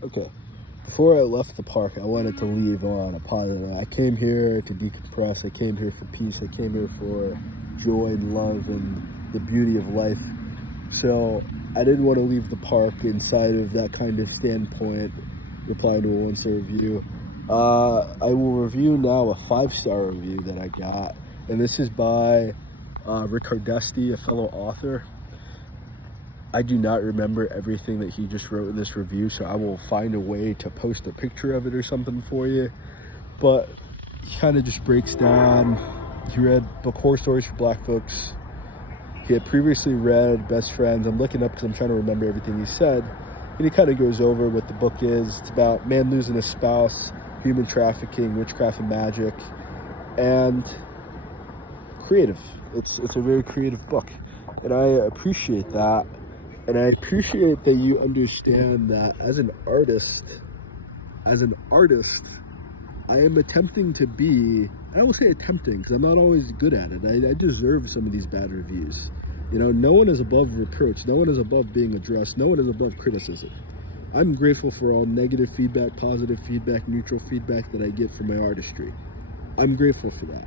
Okay. Before I left the park, I wanted to leave on a positive. I came here to decompress. I came here for peace. I came here for joy and love and the beauty of life. So I didn't want to leave the park inside of that kind of standpoint, replying to a 1-star review. I will review now a 5-star review that I got. And this is by Rick Hardesty, a fellow author. I do not remember everything that he just wrote in this review, so I will find a way to post a picture of it or something for you. But he kind of just breaks down, he read book Horror Stories for Black Folks. He had previously read Best Friends. I'm looking up because I'm trying to remember everything he said. And he kind of goes over what the book is. It's about man losing a spouse, human trafficking, witchcraft and magic, and creative. It's a very creative book. And I appreciate that. And I appreciate that you understand that as an artist, I am attempting to be, and I will say attempting because I'm not always good at it. I deserve some of these bad reviews. You know, no one is above reproach. No one is above being addressed. No one is above criticism. I'm grateful for all negative feedback, positive feedback, neutral feedback that I get from my artistry. I'm grateful for that.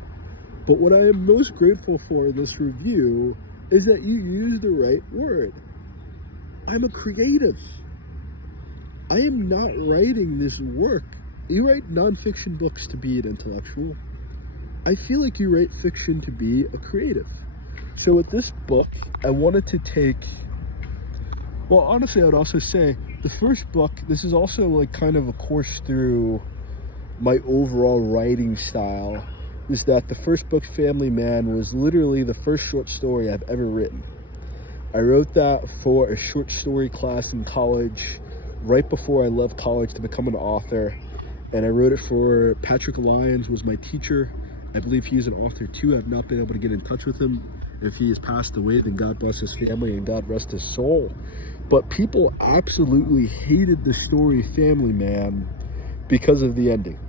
But what I am most grateful for in this review is that you use the right word. I'm a creative. I am not writing this work. You write nonfiction books to be an intellectual. I feel like you write fiction to be a creative. So with this book, I wanted to take, well, honestly, I would also say the first book, this is also like kind of a course through my overall writing style, is that the first book, Family Man, was literally the first short story I've ever written. I wrote that for a short story class in college, right before I left college to become an author. And I wrote it for Patrick Lyons, was my teacher. I believe he is an author too. I've not been able to get in touch with him. If he has passed away, then God bless his family and God rest his soul. But people absolutely hated the story Family Man because of the ending.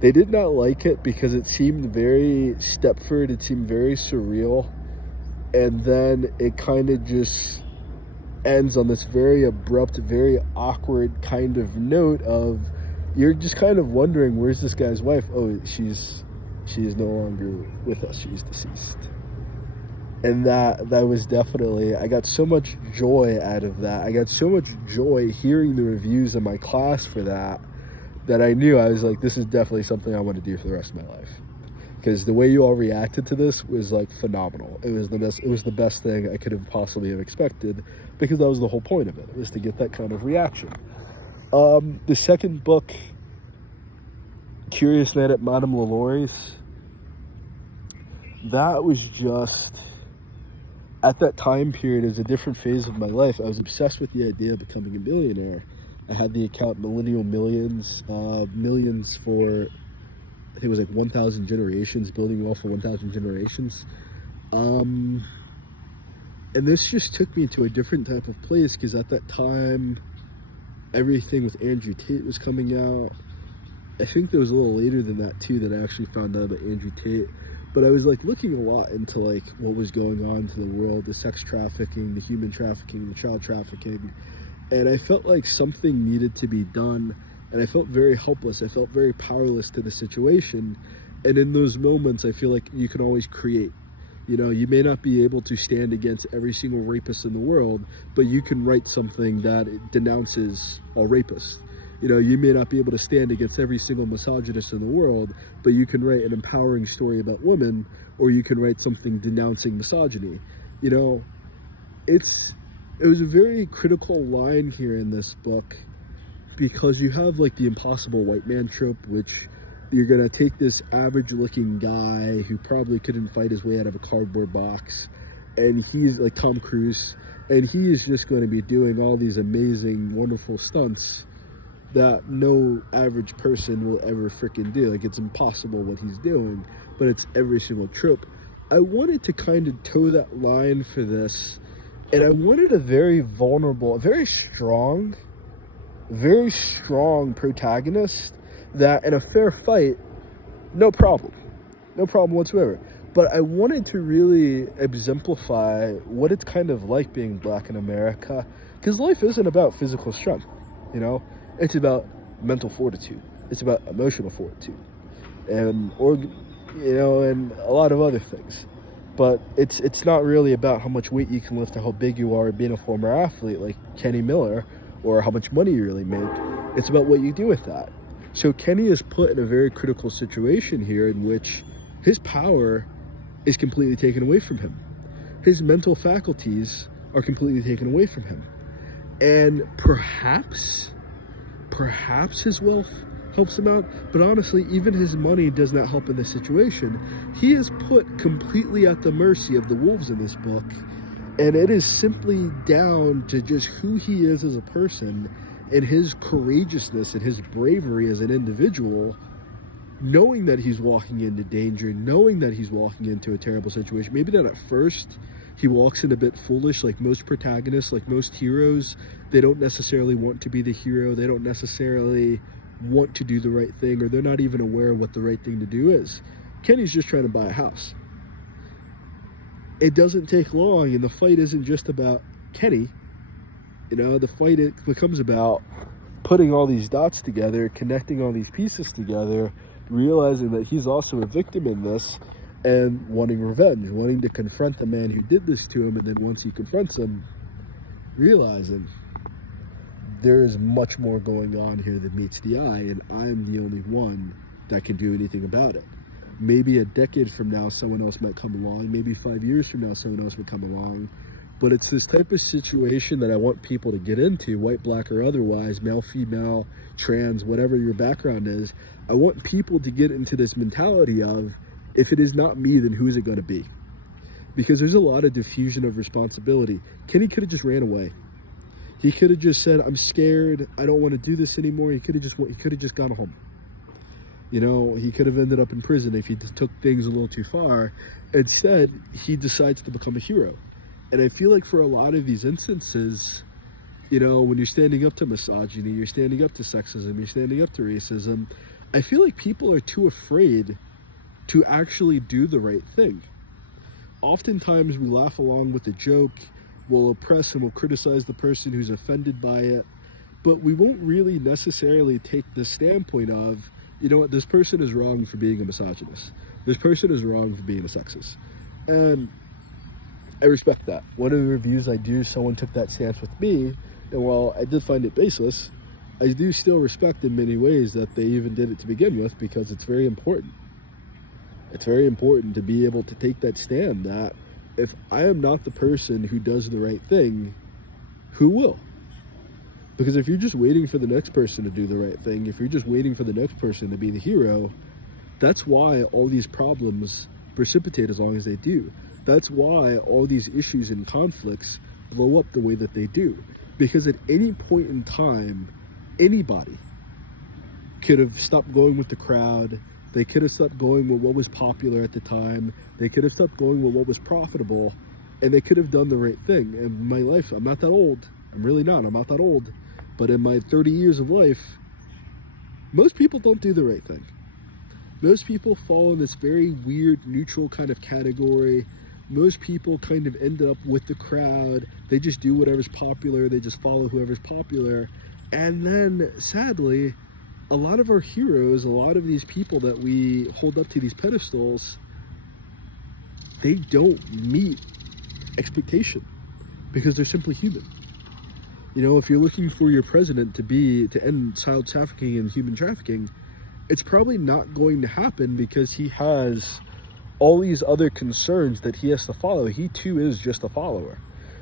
They did not like it because it seemed very Stepford, it seemed very surreal. And then it kind of just ends on this very abrupt, very awkward kind of note of, you're just kind of wondering, where's this guy's wife? Oh, she is no longer with us. She's deceased. And that was definitely, I got so much joy out of that. I got so much joy hearing the reviews in my class for that I knew, I was like, this is definitely something I want to do for the rest of my life. Because the way you all reacted to this was like phenomenal. It was the best thing I could have possibly have expected, because that was the whole point of it. It was to get that kind of reaction. The second book, Curious Night at Madame Lalaury's, that was just, at that time period, it was a different phase of my life. I was obsessed with the idea of becoming a millionaire. I had the account Millennial Millions, millions for, I think it was like 1,000 generations, building wealth for 1,000 generations. And this just took me to a different type of place, because at that time, everything with Andrew Tate was coming out. I think there was a little later than that too that I actually found out about Andrew Tate. But I was like looking a lot into like what was going on to the world, the sex trafficking, the human trafficking, the child trafficking. And I felt like something needed to be done. And I felt very helpless. I felt very powerless to the situation. And in those moments, I feel like you can always create. You know, you may not be able to stand against every single rapist in the world, but you can write something that denounces all rapists. You know, you may not be able to stand against every single misogynist in the world, but you can write an empowering story about women, or you can write something denouncing misogyny. You know, it was a very critical line here in this book, because you have like the impossible white man trope, which you're gonna take this average looking guy who probably couldn't fight his way out of a cardboard box, and he's like Tom Cruise, and he is just going to be doing all these amazing, wonderful stunts that no average person will ever freaking do. Like, it's impossible what he's doing, but it's every single trope. I wanted to kind of toe that line for this, and I wanted a very vulnerable, very strong protagonist that in a fair fight, no problem whatsoever. But I wanted to really exemplify what it's kind of like being black in America, because life isn't about physical strength, you know? It's about mental fortitude. It's about emotional fortitude, and and a lot of other things. But it's not really about how much weight you can lift or how big you are being a former athlete like Kenny Miller, or how much money you really make. It's about what you do with that. So Kenny is put in a very critical situation here in which his power is completely taken away from him. His mental faculties are completely taken away from him. And perhaps his wealth helps him out, but honestly, even his money does not help in this situation. He is put completely at the mercy of the wolves in this book, and it is simply down to just who he is as a person and his courageousness and his bravery as an individual, knowing that he's walking into danger, knowing that he's walking into a terrible situation. Maybe that at first he walks in a bit foolish, like most protagonists, like most heroes. They don't necessarily want to be the hero. They don't necessarily want to do the right thing, or they're not even aware of what the right thing to do is. Kenny's just trying to buy a house. It doesn't take long, and the fight isn't just about Kenny. The fight, it becomes about putting all these dots together, connecting all these pieces together, realizing that he's also a victim in this, and wanting revenge, wanting to confront the man who did this to him, and then once he confronts him, realizing there is much more going on here than meets the eye, and I'm the only one that can do anything about it. Maybe a decade from now, someone else might come along. Maybe 5 years from now, someone else would come along. But it's this type of situation that I want people to get into, white, black, or otherwise, male, female, trans, whatever your background is. I want people to get into this mentality of, if it is not me, then who is it going to be? Because there's a lot of diffusion of responsibility. Kenny could have just ran away. He could have just said, I'm scared, I don't want to do this anymore. He could have just gone home. He could have ended up in prison if he just took things a little too far. Instead, he decides to become a hero. And I feel like for a lot of these instances, when you're standing up to misogyny, you're standing up to sexism, you're standing up to racism, I feel like people are too afraid to actually do the right thing. Oftentimes we laugh along with the joke, we'll oppress and we'll criticize the person who's offended by it, but we won't really necessarily take the standpoint of, this person is wrong for being a misogynist. This person is wrong for being a sexist. And I respect that. One of the reviews I do, someone took that stance with me, and while I did find it baseless, I do still respect in many ways that they even did it to begin with, because it's very important. It's very important to be able to take that stand that if I am not the person who does the right thing, who will? Because if you're just waiting for the next person to do the right thing, if you're just waiting for the next person to be the hero, that's why all these problems precipitate as long as they do. That's why all these issues and conflicts blow up the way that they do. Because at any point in time, anybody could have stopped going with the crowd. They could have stopped going with what was popular at the time. They could have stopped going with what was profitable, and they could have done the right thing. In my life, I'm not that old. I'm really not. I'm not that old. But in my 30 years of life, most people don't do the right thing. Most people fall in this very weird, neutral kind of category. Most people kind of end up with the crowd. They just do whatever's popular. They just follow whoever's popular. And then, sadly, a lot of our heroes, a lot of these people that we hold up to these pedestals, they don't meet expectation because they're simply human. If you're looking for your president to end child trafficking and human trafficking, it's probably not going to happen because he has all these other concerns that he has to follow. He too is just a follower.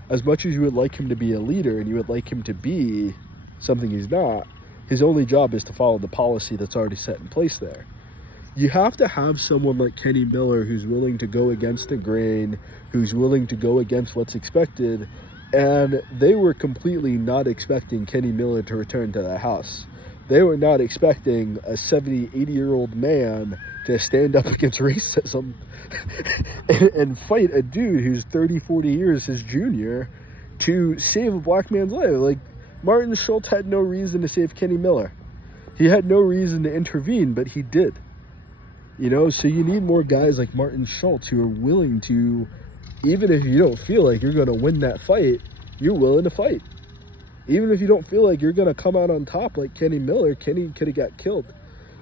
As much as you would like him to be a leader and you would like him to be something he's not, his only job is to follow the policy that's already set in place there. You have to have someone like Kenny Miller who's willing to go against the grain, who's willing to go against what's expected, and they were completely not expecting Kenny Miller to return to that house. They were not expecting a 70, 80-year-old man to stand up against racism and fight a dude who's 30, 40 years his junior to save a black man's life. Like, Martin Schultz had no reason to save Kenny Miller. He had no reason to intervene, but he did. So you need more guys like Martin Schultz who are willing to, even if you don't feel like you're going to win that fight, you're willing to fight. Even if you don't feel like you're going to come out on top like Kenny Miller, Kenny could have got killed.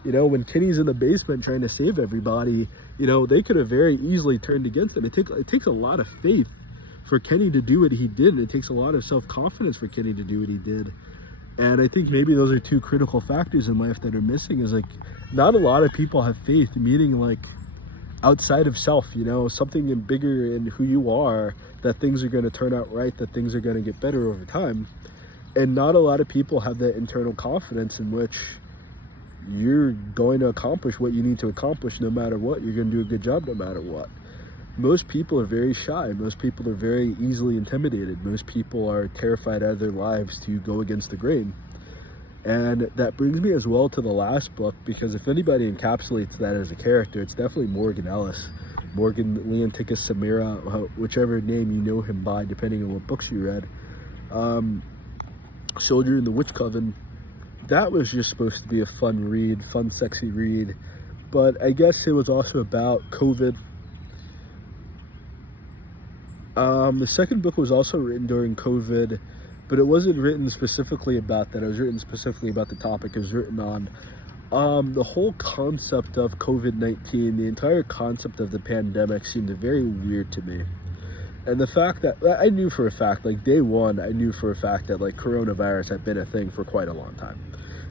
You know, when Kenny's in the basement trying to save everybody, you know, they could have very easily turned against him. It takes a lot of faith for Kenny to do what he did, and it takes a lot of self-confidence for Kenny to do what he did. And I think maybe those are two critical factors in life that are missing, is like, not a lot of people have faith, meaning like outside of self, you know, something bigger in who you are, that things are going to turn out right, that things are going to get better over time. And not a lot of people have that internal confidence in which you're going to accomplish what you need to accomplish no matter what. You're going to do a good job no matter what. Most people are very shy. Most people are very easily intimidated. Most people are terrified out of their lives to go against the grain. And that brings me as well to the last book, because if anybody encapsulates that as a character, it's definitely Morgan Ellis. Morgan Leonticus Samira, whichever name you know him by, depending on what books you read. Soldier in the Witch Coven. That was just supposed to be a fun read, fun, sexy read. But I guess it was also about COVID. The second book was also written during COVID, but it wasn't written specifically about that. It was written specifically about the topic it was written on. The whole concept of COVID-19, the entire concept of the pandemic seemed very weird to me. And the fact that, I knew for a fact, like day one, I knew for a fact that like coronavirus had been a thing for quite a long time.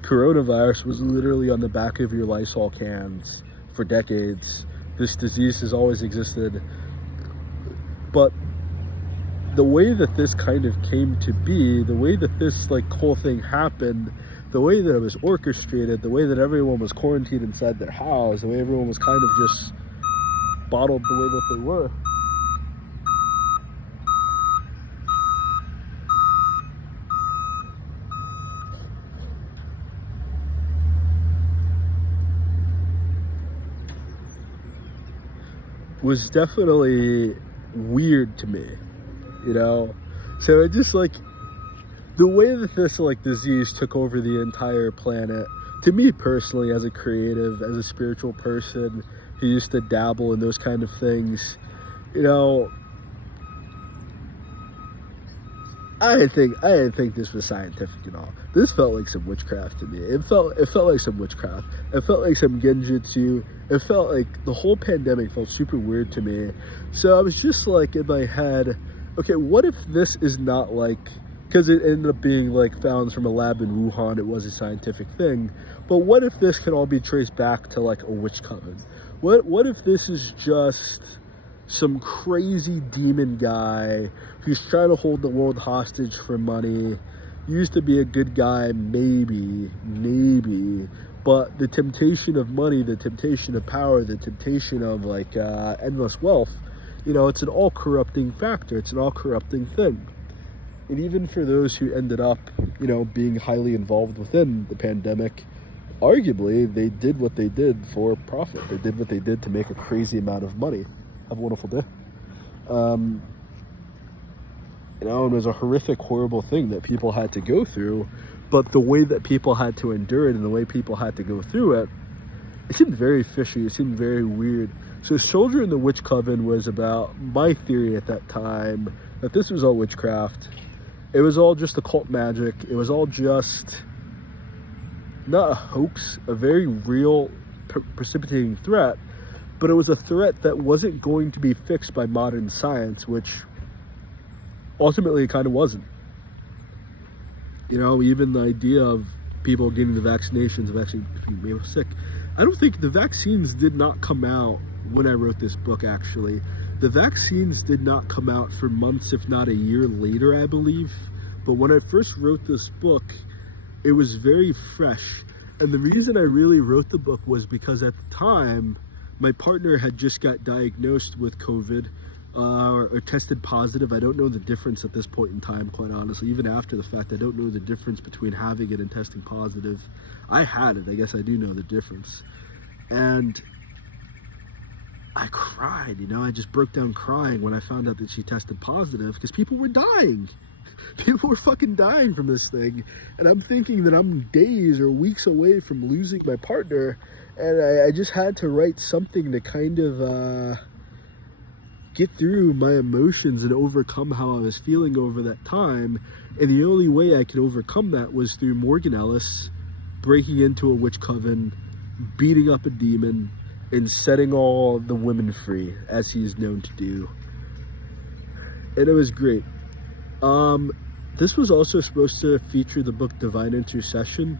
Coronavirus was literally on the back of your Lysol cans for decades. This disease has always existed. But the way that this kind of came to be, the way that this like whole thing happened, the way that it was orchestrated, the way that everyone was quarantined inside their house, the way everyone was kind of just bottled the way that they were, was definitely weird to me, you know? So it just like, the way that this like disease took over the entire planet, to me personally, as a creative, as a spiritual person who used to dabble in those kind of things, you know, I didn't think this was scientific at all. This felt like some witchcraft to me. It felt like some witchcraft. It felt like some genjutsu. It felt like the whole pandemic felt super weird to me. So I was just like in my head, okay, what if this is not like, because it ended up being like found from a lab in Wuhan, it was a scientific thing, but what if this can all be traced back to like a witch coven? What if this is just some crazy demon guy who's trying to hold the world hostage for money, used to be a good guy, maybe, but the temptation of money, the temptation of power, the temptation of like endless wealth, you know, it's an all corrupting factor. It's an all corrupting thing. And even for those who ended up, you know, being highly involved within the pandemic, arguably they did what they did for profit. They did what they did to make a crazy amount of money. Have a wonderful day. You know, it was a horrific, horrible thing that people had to go through, but the way that people had to endure it and the way people had to go through it, it seemed very fishy. It seemed very weird. So Soldier in the Witch Coven was about my theory at that time that this was all witchcraft. It was all just occult magic. It was all just not a hoax, a very real precipitating threat, but it was a threat that wasn't going to be fixed by modern science, which ultimately it kind of wasn't. You know, even the idea of people getting the vaccinations have actually made me sick. I don't think the vaccines did not come out when I wrote this book, actually. The vaccines did not come out for months, if not a year later, I believe. But when I first wrote this book, it was very fresh. And the reason I really wrote the book was because at the time, my partner had just got diagnosed with COVID, or tested positive. I don't know the difference at this point in time, quite honestly. Even after the fact, I don't know the difference between having it and testing positive. I had it, I guess I do know the difference. And I cried, you know, I just broke down crying when I found out that she tested positive, because people were dying. People were fucking dying from this thing. And I'm thinking that I'm days or weeks away from losing my partner. And I just had to write something to kind of get through my emotions and overcome how I was feeling over that time. And the only way I could overcome that was through Morgan Ellis breaking into a witch coven, beating up a demon, and setting all the women free, as he is known to do. And it was great. This was also supposed to feature the book Divine Intercession,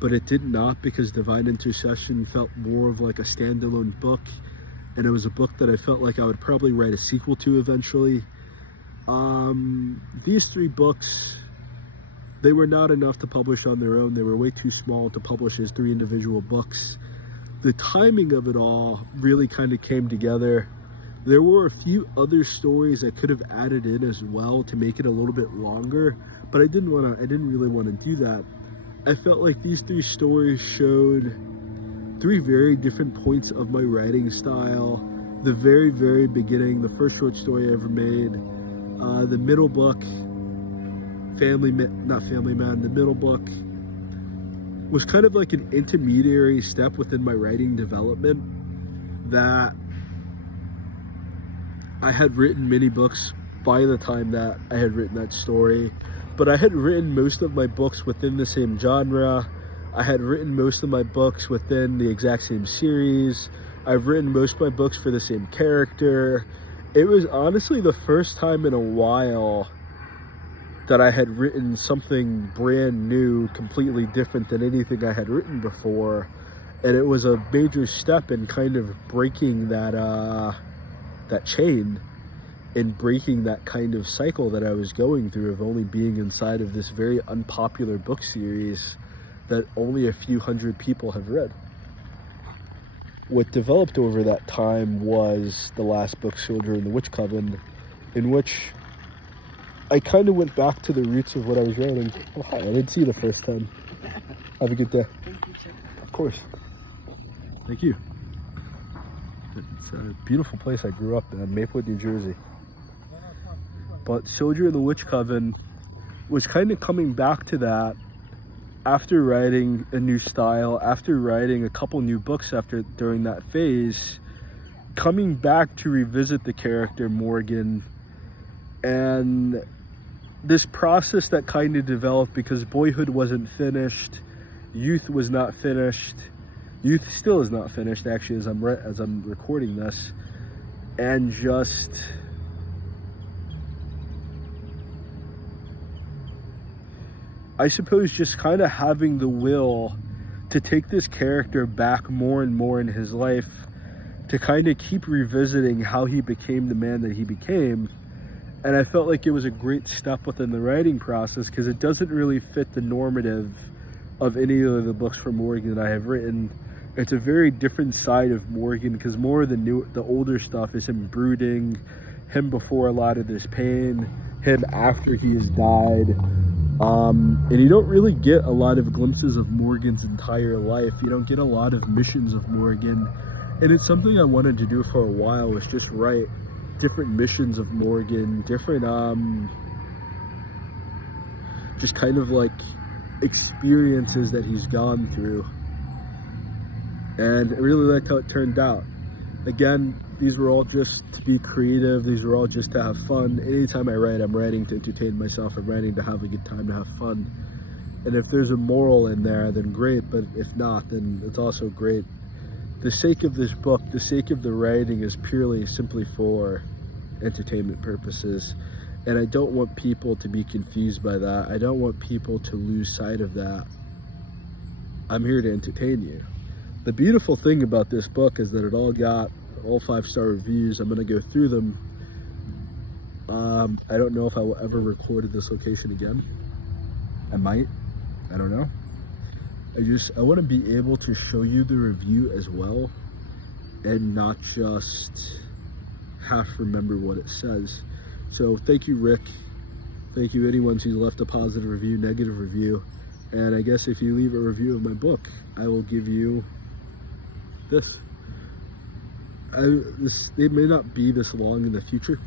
but it did not, because Divine Intercession felt more of like a standalone book, and it was a book that I felt like I would probably write a sequel to eventually. These 3 books, they were not enough to publish on their own. They were way too small to publish as 3 individual books. The timing of it all really kind of came together. There were a few other stories I could have added in as well to make it a little bit longer, but I didn't really want to do that. I felt like these 3 stories showed 3 very different points of my writing style. The very, very beginning, the first short story I ever made, the middle book, the middle book was kind of like an intermediary step within my writing development, that I had written many books by the time that I had written that story, but I had written most of my books within the same genre. I had written most of my books within the exact same series. I've written most of my books for the same character. It was honestly the first time in a while that I had written something brand new, completely different than anything I had written before. And it was a major step in kind of breaking that chain, and breaking that kind of cycle that I was going through of only being inside of this very unpopular book series that only a few hundred people have read. What developed over that time was the last book, Soldier in the Witch Coven, in which I kind of went back to the roots of what I was writing. Oh, hi, I didn't see you the first time. Have a good day. Thank you, sir. Of course. Thank you. It's a beautiful place I grew up in, Maplewood, New Jersey. But Soldier in the Witch Coven was kind of coming back to that after writing a new style, after writing a couple new books during that phase, coming back to revisit the character Morgan, and this process that kind of developed because Boyhood wasn't finished, Youth was not finished, Youth still is not finished actually as I'm recording this, and just I suppose just kind of having the will to take this character back more and more in his life, to kind of keep revisiting how he became the man that he became. And I felt like it was a great step within the writing process, because it doesn't really fit the normative of any of the books from Morgan that I have written. It's a very different side of Morgan, because more of the older stuff is him brooding, him before a lot of this pain, him after he has died. And you don't really get a lot of glimpses of Morgan's entire life. You don't get a lot of missions of Morgan. And it's something I wanted to do for a while, was just write different missions of Morgan, different, just kind of like experiences that he's gone through. And I really liked how it turned out. Again, these were all just to be creative. These were all just to have fun. Anytime I write, I'm writing to entertain myself. I'm writing to have a good time, to have fun. And if there's a moral in there, then great. But if not, then it's also great. The sake of this book, the sake of the writing, is purely simply for entertainment purposes. And I don't want people to be confused by that. I don't want people to lose sight of that. I'm here to entertain you. The beautiful thing about this book is that it all got all 5-star reviews. I'm going to go through them. I don't know if I will ever record at this location again. I might. I don't know. I want to be able to show you the review as well, and not just half remember what it says. So thank you, Rick. Thank you anyone who's left a positive review, negative review. And I guess if you leave a review of my book, I will give you this. They may not be this long in the future,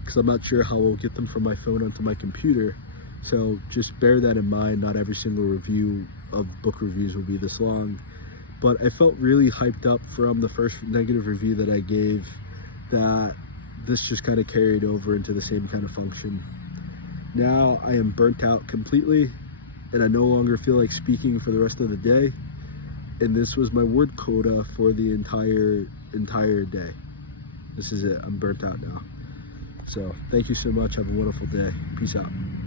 because I'm not sure how I'll get them from my phone onto my computer. So just bear that in mind. Not every single review of book reviews will be this long. But I felt really hyped up from the first negative review that I gave, that this just kind of carried over into the same kind of function. Now I am burnt out completely, and I no longer feel like speaking for the rest of the day. And this was my word quota for the entire day. This is it. I'm burnt out now. So thank you so much. Have a wonderful day. Peace out.